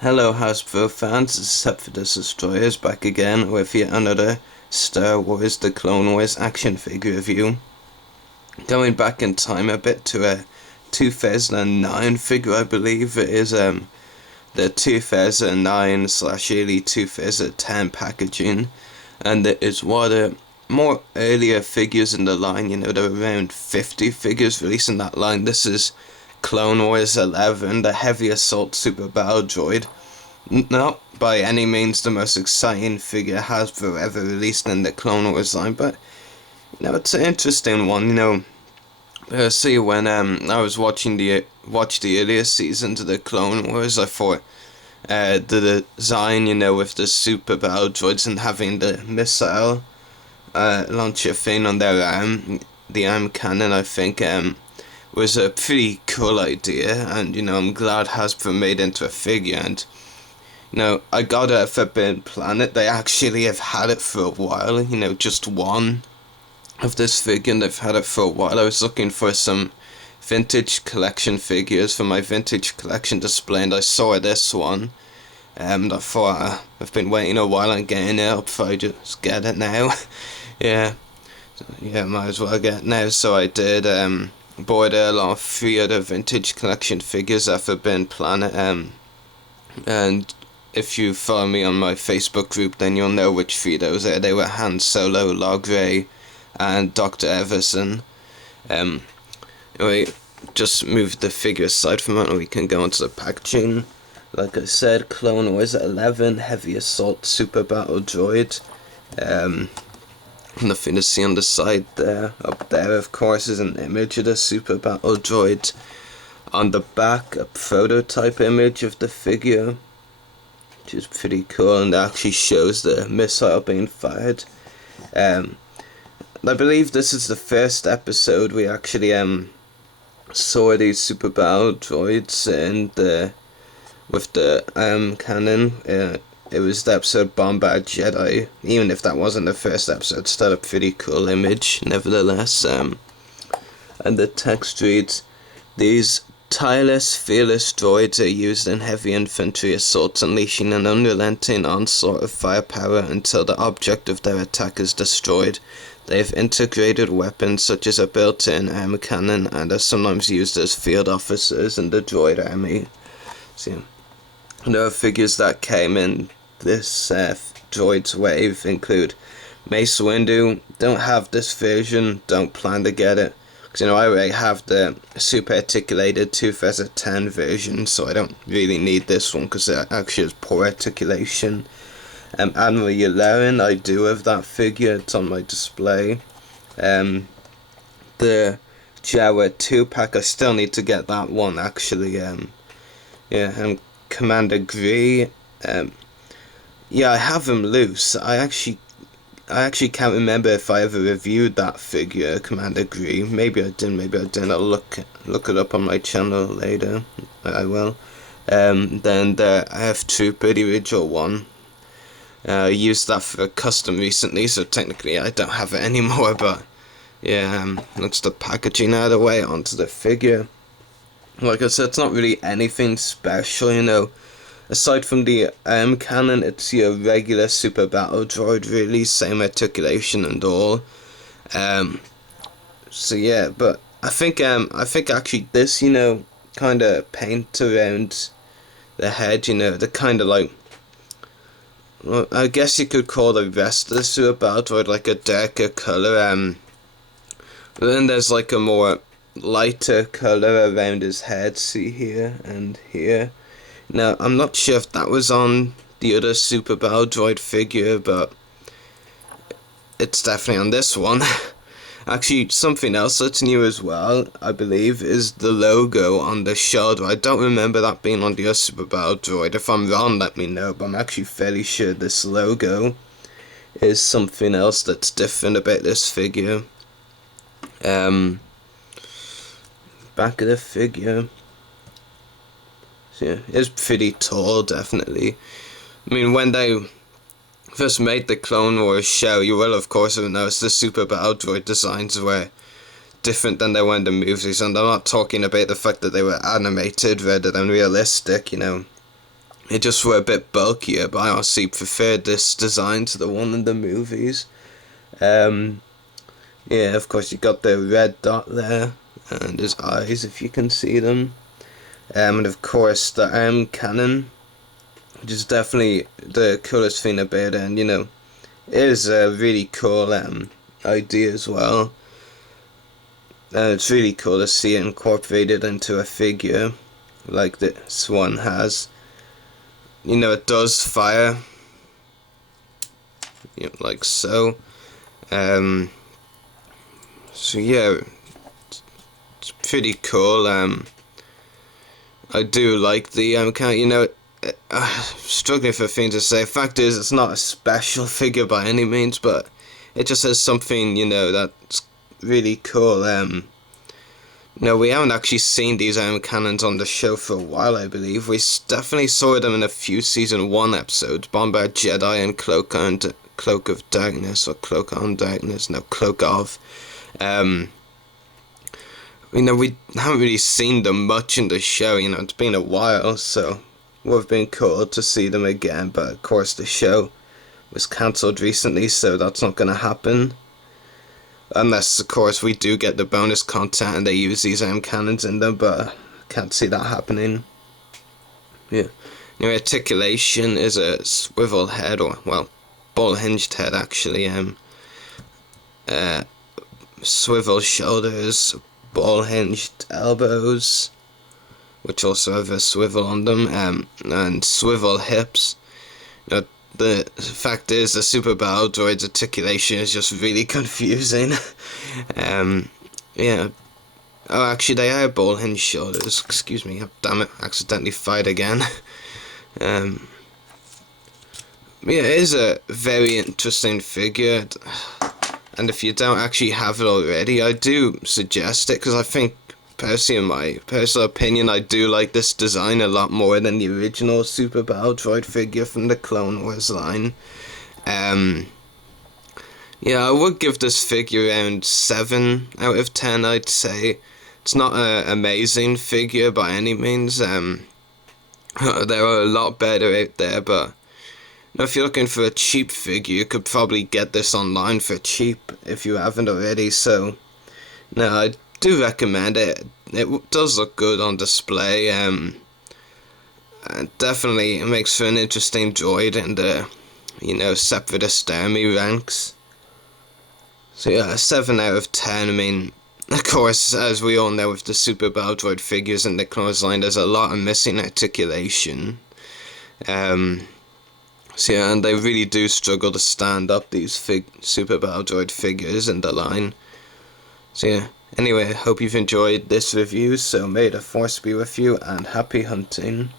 Hello Hasbro fans, except for the Destroyers, back again with yet another Star Wars The Clone Wars action figure review. Going back in time a bit to a 2009 figure, I believe it is the 2009 slash early 2010 packaging, and it is one of the more earlier figures in the line. There are around 50 figures released in that line. This is Clone Wars 11, the heavy assault super battle droid. Not by any means the most exciting figure Hasbro ever released in the Clone Wars line, but it's an interesting one. See, when I was watching the earlier seasons of the Clone Wars, I thought the design, with the super battle droids and having the missile launcher thing on their arm, the arm cannon, I think was a pretty cool idea, and I'm glad Hasbro made it into a figure. And I got it at Forbidden Planet. They actually have had it for a while, just one of this figure, and they've had it for a while. I was looking for some vintage collection figures for my vintage collection display, and I saw this one, and I thought, I've been waiting a while on getting it, I'll probably just get it now. Yeah, might as well get it now. So I did. Bought a lot of 3 other vintage collection figures at Forbidden Planet, and if you follow me on my Facebook group, then you'll know which 3 those are. They were Han Solo, Logray, and Dr. Everson. Anyway, just move the figure aside from it and we can go into the packaging. Like I said, Clone Wars 11, Heavy Assault Super Battle Droid. Nothing to see on the side there. Up there, of course, is an image of the Super Battle Droid. On the back, a prototype image of the figure, which is pretty cool, and it actually shows the missile being fired. I believe this is the first episode we actually saw these Super Battle Droids in with the cannon. It was the episode Bombard Jedi. Even if that wasn't the first episode, still a pretty cool image, nevertheless. And the text reads, "These tireless, fearless droids are used in heavy infantry assaults, unleashing an unrelenting onslaught of firepower until the object of their attack is destroyed. They have integrated weapons such as a built-in armor cannon and are sometimes used as field officers in the droid army." So, other figures that came in this droid's wave include Mace Windu. Don't have this version, don't plan to get it, because I already have the super articulated 2010 version, so I don't really need this one because it actually has poor articulation. Admiral Yularen, I do have that figure, it's on my display. The Jawa 2-pack, I still need to get that one actually. Commander Gree, I have him loose. I actually can't remember if I ever reviewed that figure, Commander Gree. Maybe I didn't. I'll look it up on my channel later. I will. Then the Earth Trooper, the original one. I used that for a custom recently, so technically I don't have it anymore, but that's the packaging out of the way, onto the figure. Like I said, it's not really anything special, Aside from the cannon, it's your regular Super Battle Droid, really, same articulation and all. But I think actually this, kind of paint around the head, the kind of like, well, I guess you could call the rest of the Super Battle Droid like a darker colour. But then there's like a more lighter colour around his head, see here and here. Now, I'm not sure if that was on the other Super Battle Droid figure, but it's definitely on this one. Actually, something else that's new as well, I believe, is the logo on the shoulder. I don't remember that being on the other Super Battle Droid. If I'm wrong, let me know, but I'm actually fairly sure this logo is something else that's different about this figure. Back of the figure. So, it's pretty tall, definitely. I mean, when they first made the Clone Wars show, you will of course have noticed the Super Battle Droid designs were different than they were in the movies, and I'm not talking about the fact that they were animated rather than realistic, It just were a bit bulkier, but I honestly preferred this design to the one in the movies. Yeah, of course you got the red dot there, and his eyes, if you can see them. And of course the arm cannon, which is definitely the coolest thing about it, and it is a really cool idea as well. It's really cool to see it incorporated into a figure like this one has. It does fire, like so. So yeah, it's pretty cool. I do like the count. Struggling for things to say. Fact is, it's not a special figure by any means, but it just has something that's really cool. We haven't actually seen these cannons on the show for a while, I believe. We definitely saw them in a few season 1 episodes, Bombard Jedi and Cloak of Darkness, or Cloak on Darkness, no, Cloak of. We haven't really seen them much in the show, it's been a while, so it would have been cool to see them again, but of course the show was cancelled recently, so that's not going to happen. Unless, of course, we do get the bonus content and they use these cannons in them, but I can't see that happening. Yeah. Articulation is a swivel head, or, well, ball-hinged head, actually. Swivel shoulders, ball-hinged elbows, which also have a swivel on them, and swivel hips. The fact is, the Super Battle Droid's articulation is just really confusing. Yeah. Oh, actually, they are ball hinge shoulders. Excuse me. Damn it, accidentally fired again. Yeah, it is a very interesting figure. And if you don't actually have it already, I do suggest it, because I think, personally, in my personal opinion, I do like this design a lot more than the original Super Battle Droid figure from the Clone Wars line. Yeah, I would give this figure around 7 out of 10, I'd say. It's not an amazing figure by any means. There are a lot better out there, but if you're looking for a cheap figure, you could probably get this online for cheap if you haven't already, so no, I do recommend it. It does look good on display. Definitely it makes for an interesting droid in the Separatist army ranks. So yeah, 7 out of 10. I mean, of course, as we all know with the Super Battle Droid figures in the Clone Wars line, there's a lot of missing articulation. So yeah, and they really do struggle to stand up, these Super Battle Droid figures in the line. So yeah, anyway, I hope you've enjoyed this review, so may the Force be with you, and happy hunting.